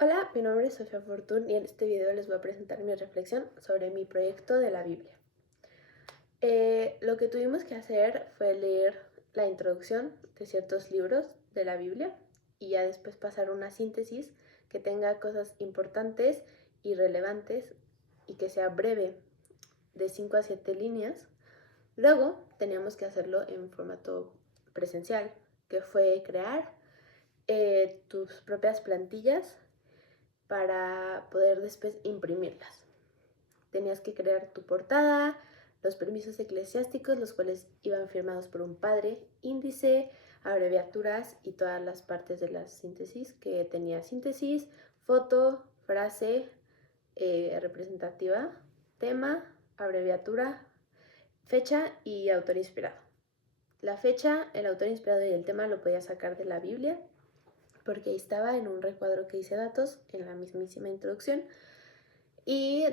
Hola, mi nombre es Sofía Fortún y en este video les voy a presentar mi reflexión sobre mi proyecto de la Biblia. Lo que tuvimos que hacer fue leer la introducción de ciertos libros de la Biblia y ya después pasar una síntesis que tenga cosas importantes y relevantes y que sea breve, de 5 a 7 líneas. Luego teníamos que hacerlo en formato presencial, que fue crear tus propias plantillas para poder después imprimirlas. Tenías que crear tu portada, los permisos eclesiásticos, los cuales iban firmados por un padre, índice, abreviaturas y todas las partes de la síntesis, que tenía síntesis, foto, frase representativa, tema, abreviatura, fecha y autor inspirado. La fecha, el autor inspirado y el tema lo podías sacar de la Biblia, porque ahí estaba en un recuadro que hice datos en la mismísima introducción. Y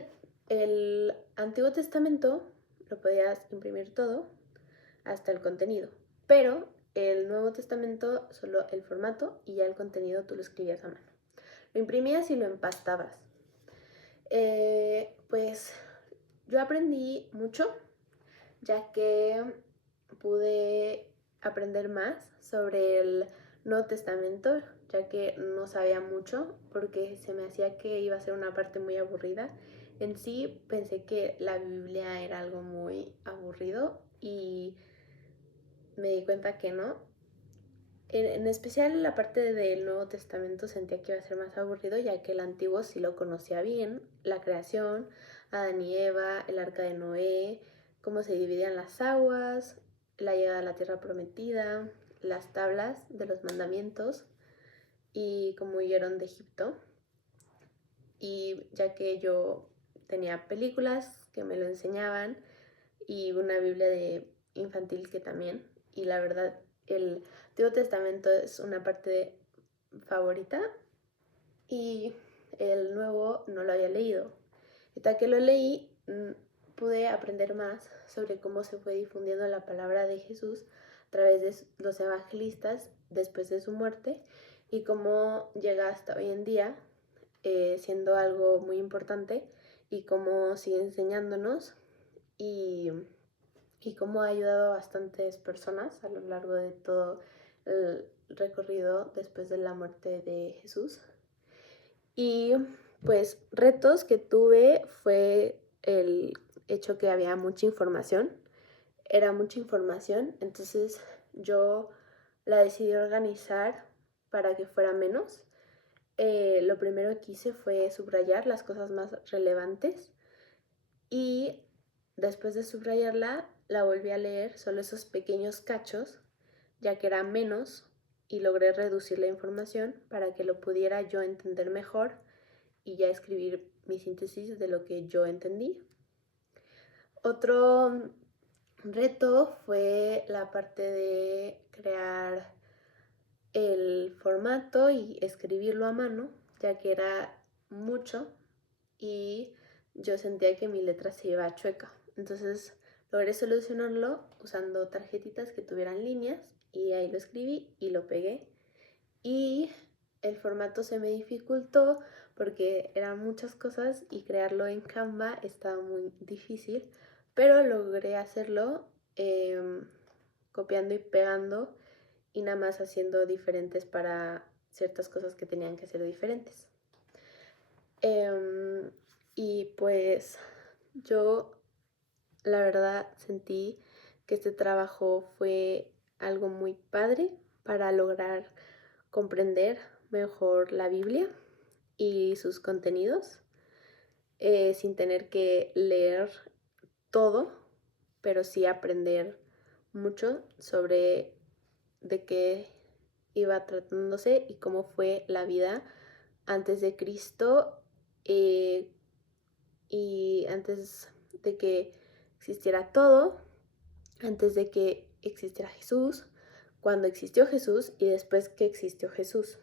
el Antiguo Testamento lo podías imprimir todo, hasta el contenido, pero el Nuevo Testamento solo el formato y ya el contenido tú lo escribías a mano. Lo imprimías y lo empastabas. Pues yo aprendí mucho, ya que pude aprender más sobre el Nuevo Testamento, ya que no sabía mucho porque se me hacía que iba a ser una parte muy aburrida. En sí pensé que la Biblia era algo muy aburrido y me di cuenta que no. En especial la parte del Nuevo Testamento sentía que iba a ser más aburrido, ya que el Antiguo sí lo conocía bien, la creación, Adán y Eva, el arca de Noé, cómo se dividían las aguas, la llegada a la tierra prometida, las tablas de los mandamientos y cómo huyeron de Egipto. Y ya que yo tenía películas que me lo enseñaban y una Biblia de infantil que también, y la verdad el Antiguo Testamento es una parte favorita y el Nuevo no lo había leído. Hasta que lo leí pude aprender más sobre cómo se fue difundiendo la palabra de Jesús a través de los evangelistas después de su muerte y cómo llega hasta hoy en día siendo algo muy importante y cómo sigue enseñándonos y, y cómo ha ayudado a bastantes personas a lo largo de todo el recorrido después de la muerte de Jesús. Y pues retos que tuve fue el hecho que había mucha información, era mucha información, entonces yo la decidí organizar para que fuera menos. Lo primero que hice fue subrayar las cosas más relevantes y después de subrayarla la volví a leer solo esos pequeños cachos, ya que era menos, y logré reducir la información para que lo pudiera yo entender mejor y ya escribir mi síntesis de lo que yo entendí. Otro reto fue la parte de crear el formato y escribirlo a mano, ya que era mucho y yo sentía que mi letra se iba chueca. Entonces logré solucionarlo usando tarjetitas que tuvieran líneas y ahí lo escribí y lo pegué. Y el formato se me dificultó porque eran muchas cosas y crearlo en Canva estaba muy difícil, pero logré hacerlo copiando y pegando y nada más haciendo diferentes para ciertas cosas que tenían que ser diferentes. Y pues yo la verdad sentí que este trabajo fue algo muy padre para lograr comprender mejor la Biblia y sus contenidos sin tener que leer todo, pero sí aprender mucho sobre de qué iba tratándose y cómo fue la vida antes de Cristo y antes de que existiera todo, antes de que existiera Jesús, cuando existió Jesús y después que existió Jesús.